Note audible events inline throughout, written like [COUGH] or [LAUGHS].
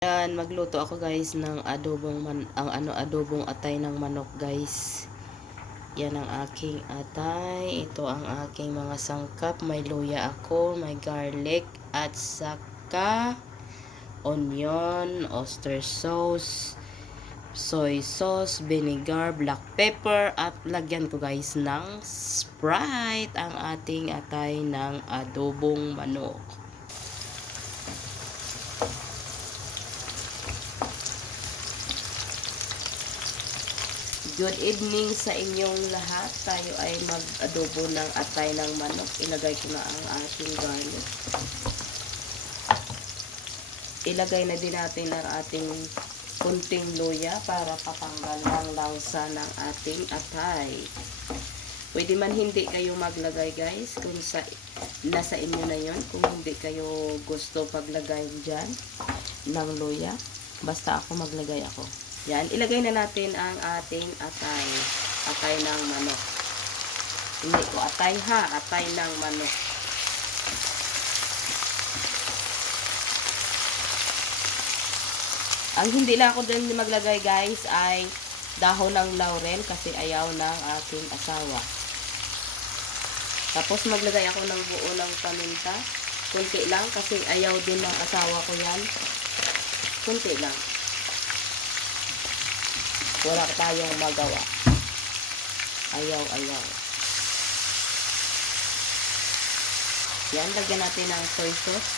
Yan, magluto ako guys ng adobong man, ang ano adobong atay ng manok guys. Yan ang aking atay. Ito ang aking mga sangkap. May luya ako, may garlic at saka onion, oyster sauce, soy sauce, vinegar, black pepper at lagyan ko guys ng Sprite ang ating atay ng adobong manok. Good evening sa inyong lahat. Tayo ay mag-adobo ng atay ng manok. Ilagay ko na ang ating garlic. Ilagay na din natin ang ating kunting luya para patanggal ang langsa ng ating atay. Pwede man hindi kayo maglagay guys kung sa nasa inyo na yon kung hindi kayo gusto paglagay dyan ng luya. Basta ako maglagay ako. Yan, ilagay na natin ang ating atay. Atay ng manok. Hindi ko atay ha, atay ng manok. Ang hindi lang ako din maglagay guys ay dahon ng laurel kasi ayaw ng aking asawa. Tapos maglagay ako ng buo ng paminta. Kunti lang kasi ayaw din ng asawa ko yan. Kunti lang wala tayong magawa. Ayaw, ayaw. Yan, lagyan natin ng soy sauce.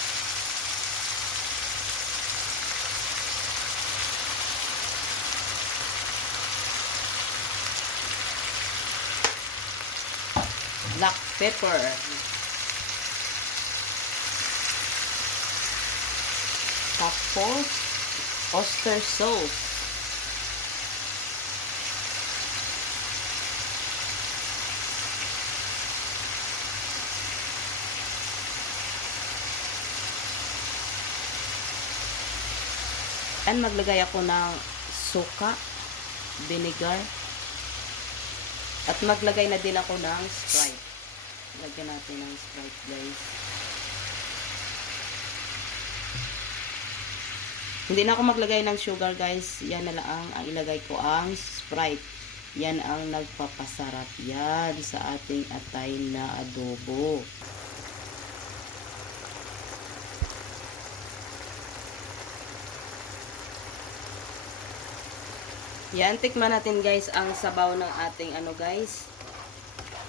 Black pepper. Tapos, oyster sauce. And maglagay ako ng suka, vinegar, at maglagay na din ako ng Sprite. Lagyan natin ng Sprite, guys. Hindi na ako maglagay ng sugar, guys. Yan na lang ang ilagay ko ang Sprite. Yan ang nagpapasarap yan sa ating atay na adobo. Yan, tikman natin guys ang sabaw ng ating ano guys.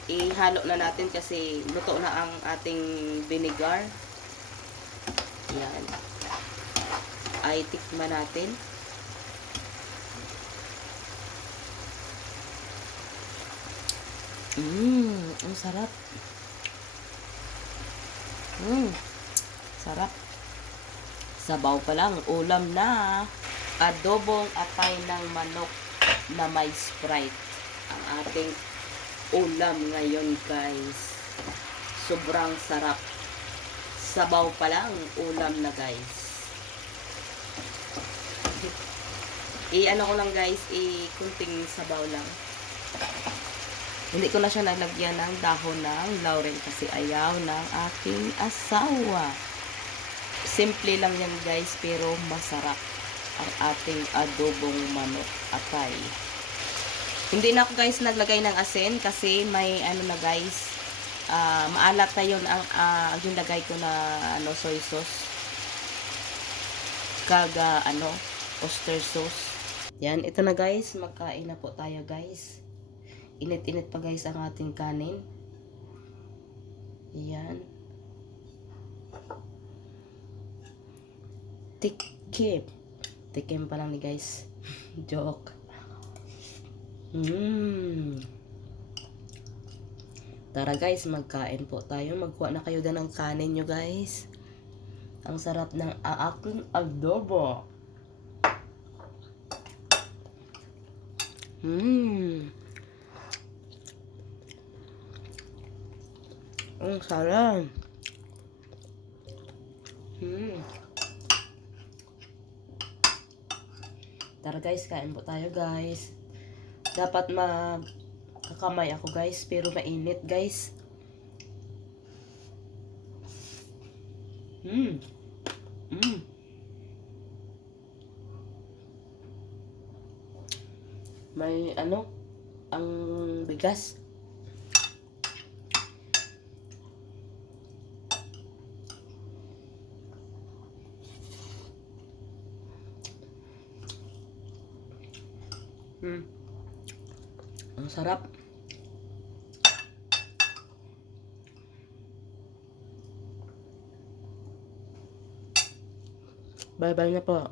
Ihalo na natin kasi luto na ang ating vinegar. Yan. Ay, tikman natin. Mmm, ang sarap. Mmm, sarap. Sabaw pa lang, ulam na adobong atay ng manok na may Sprite. Ang ating ulam ngayon guys. Sobrang sarap. Sabaw pa lang, ulam na guys. [LAUGHS] I-ano ko lang guys, i-kunting sabaw lang. Hindi ko na siya nalagyan ng dahon ng laurel kasi ayaw ng aking asawa. Simple lang yan guys, pero masarap ang ating adobong manok atay. Hindi na ako guys naglagay ng asin kasi may ano na guys, uh, maalat na yun ang uh, yung lagay ko na ano soy sauce. Kaga ano, oyster sauce. Yan, ito na guys, magkain na po tayo guys. Init-init pa guys ang ating kanin. Yan. Tikip. Tikim pa lang ni guys. [LAUGHS] Joke. Mmm. Tara guys, magkain po tayo. Magkuha na kayo din ng kanin nyo guys. Ang sarap ng aking adobo. Mmm. Ang sarap. Tara guys, kain po tayo guys. Dapat magkakamay ako guys, pero mainit guys. Mmm. Mmm. May ano, ang bigas. Hmm. Ang sarap. Bye-bye na po.